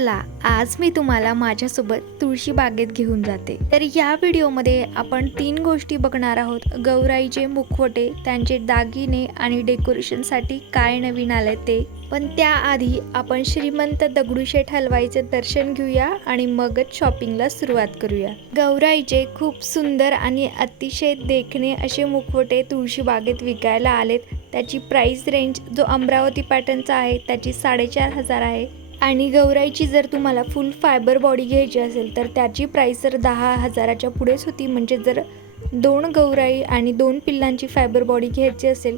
चला आज मी तुम्हाला माझ्यासोबत तुळशी बागेत घेऊन जाते. तर या व्हिडिओमध्ये आपण तीन गोष्टी बघणार आहोत. गौराईचे मुखवटे त्यांचे दागिने आणि डेकोरेशनसाठी काय नवीन आले ते. पण त्याआधी आपण श्रीमंत दगडूशेठ हलवाईचे दर्शन घेऊया आणि मगच शॉपिंगला सुरुवात करूया. गौराईचे खूप सुंदर आणि अतिशय देखणे असे मुखवटे तुळशी बागेत विकायला आलेत. त्याची प्राइस रेंज जो अमरावती पॅटर्नचा आहे त्याची साडेचार हजार आहे. आणि गौराईची जर तुम्हाला फुल फायबर बॉडी घ्यायची असेल तर त्याची प्राईस जर दहा हजाराच्या पुढेच होती. म्हणजे जर दोन गौराई आणि दोन पिल्लांची फायबर बॉडी घ्यायची असेल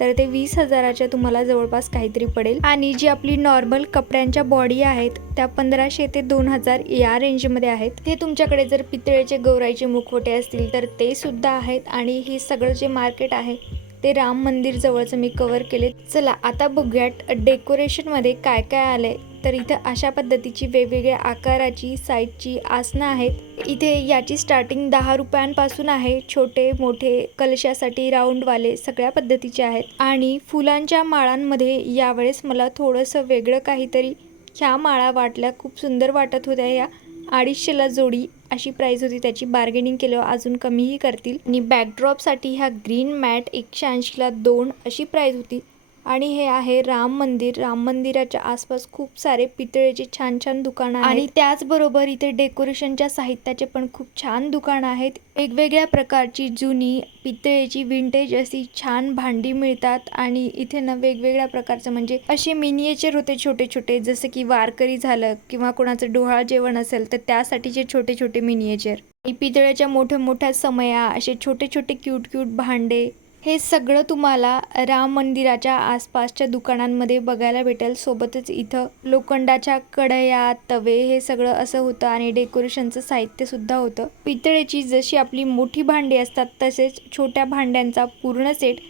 तर ते वीस हजाराच्या तुम्हाला जवळपास काहीतरी पडेल. आणि जी आपली नॉर्मल कपड्यांच्या बॉडी आहेत त्या पंधराशे ते दोन हजार या रेंजमध्ये आहेत. ते तुमच्याकडे जर पितळेचे गौराईचे मुखवटे असतील तर ते सुद्धा आहेत. आणि हे सगळं जे मार्केट आहे ते राम मंदिर जवळचं मी कव्हर केले चला आता बघूयात डेकोरेशनमध्ये काय काय आलंय. तर इथं अशा पद्धतीची वेगवेगळ्या आकाराची साईजची आसनं आहेत. इथे याची स्टार्टिंग दहा रुपयांपासून आहे. छोटे मोठे कलशासाठी राऊंडवाले सगळ्या पद्धतीचे आहेत. आणि फुलांच्या माळांमध्ये यावेळेस मला थोडंसं वेगळं काहीतरी ह्या माळा वाटल्या खूप सुंदर वाटत होत्या या अडीचशेला जोडी अशी प्राईस होती. त्याची बार्गेनिंग केल्यावर अजून कमीही करतील. आणि बॅकड्रॉपसाठी ह्या ग्रीन मॅट एकशे ऐंशीला दोन अशी प्राईस होती. आणि हे आहे राम मंदिर. राम मंदिराच्या आसपास खूप सारे पितळेचे छान छान दुकानं आणि त्याचबरोबर इथे डेकोरेशनच्या साहित्याचे पण खूप छान दुकानं आहेत. वेगवेगळ्या प्रकारची जुनी पितळेची विंटेज अशी छान भांडी मिळतात आणि इथे ना वेगवेगळ्या प्रकारचं म्हणजे असे मिनिएचर होते छोटे छोटे जसं की वारकरी झालं किंवा कोणाचं डोहाळ जेवण असेल तर त्यासाठीचे छोटे छोटे मिनिएचर पितळ्याच्या मोठ्या मोठ्या समया असे छोटे छोटे क्यूट क्यूट भांडे हे सगळं तुम्हाला राम मंदिराच्या आसपासच्या दुकानांमध्ये बघायला भेटेल. सोबतच इथं लोखंडाच्या कढया तवे हे सगळं असं होतं आणि डेकोरेशनचं साहित्यसुद्धा होतं. पितळेची जशी आपली मोठी भांडी असतात तसेच छोट्या भांड्यांचा पूर्ण सेट.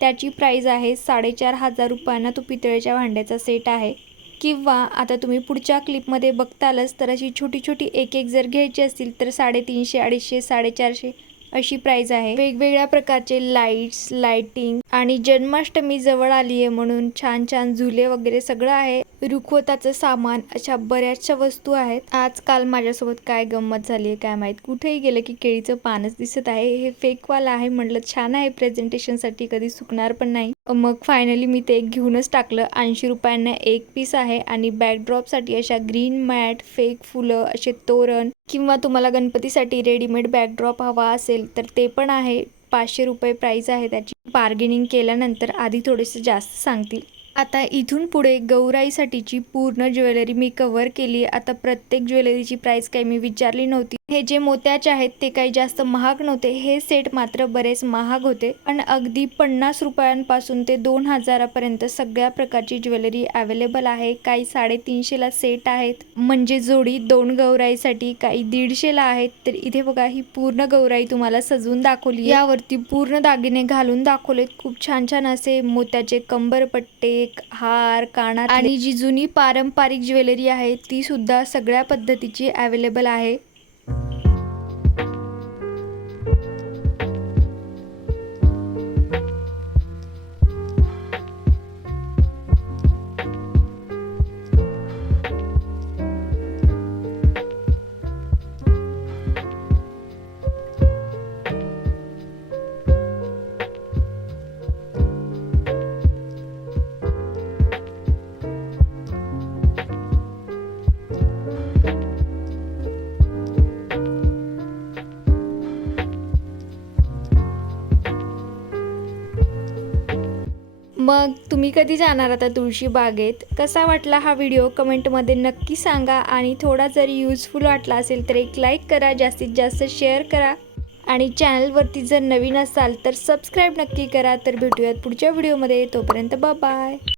त्याची प्राईज आहे साडेचार हजार रुपयांना. तो पितळेच्या भांड्याचा सेट आहे. किंवा आता तुम्ही पुढच्या क्लिपमध्ये बघतालच तर अशी छोटी छोटी एक एक जर घ्यायची असतील तर साडेतीनशे अडीचशे साडेचारशे अशी प्राईज आहे. वेगवेगळ्या प्रकारचे लाईट्स लाइटिंग आणि जन्माष्टमी जवळ आली आहे म्हणून छान छान झुले वगैरे सगळं आहे. रुखवताचं सामान अशा बऱ्याचशा वस्तू आहेत. आजकाल माझ्यासोबत काय गंमत झाली आहे काय माहीत? कुठेही गेलं की केळीचं पानच दिसत आहे. हे फेकवाला आहे म्हटलं छान आहे प्रेझेंटेशनसाठी कधी सुकणार पण नाही. मग फायनली मी ते घेऊनच टाकलं. ऐंशी रुपयांना एक पीस आहे आणि बॅकड्रॉपसाठी अशा ग्रीन मॅट फेक फुलं असे तोरण किंवा तुम्हाला गणपतीसाठी रेडीमेड बॅकड्रॉप हवा असेल तर ते पण आहे. पाचशे रुपये प्राईज आहे त्याची. बार्गेनिंग केल्यानंतर आधी थोडेसे जास्त सांगतील. आता इथून पुढे गौराईसाठीची पूर्ण ज्वेलरी मी कवर केली. आता प्रत्येक ज्वेलरीची प्राईस काही मी विचारली नव्हती. हे जे मोत्याचे आहेत ते काही जास्त महाग नव्हते. हे सेट मात्र बरेच महाग होते. पण अगदी पन्नास रुपयांपासून ते दोन हजारापर्यंत सगळ्या प्रकारची ज्वेलरी अवेलेबल आहे. काही साडेतीनशेला सेट आहेत. म्हणजे जोडी दोन गौराईसाठी काही दीडशेला आहेत. तर इथे बघा ही पूर्ण गौराई तुम्हाला सजवून दाखवली यावरती पूर्ण दागिने घालून दाखवलेत खूप छान छान असे मोत्याचे कंबरपट्टे हार काना आणि जी जुनी पारंपरिक ज्वेलरी आहे ती सुद्धा सगळ्या पद्धतीची अवेलेबल आहे. मग तुम्ही कधी जाणार आता तुळशी बागेत? कसा वाटला हा व्हिडिओ? कमेंटमध्ये नक्की सांगा आणि थोडा जरी यूजफुल वाटला असेल तर एक लाईक करा जास्तीत जास्त शेअर करा. आणि चॅनलवरती जर नवीन असाल तर सबस्क्राईब नक्की करा. तर भेटूयात पुढच्या व्हिडिओमध्ये तोपर्यंत बाय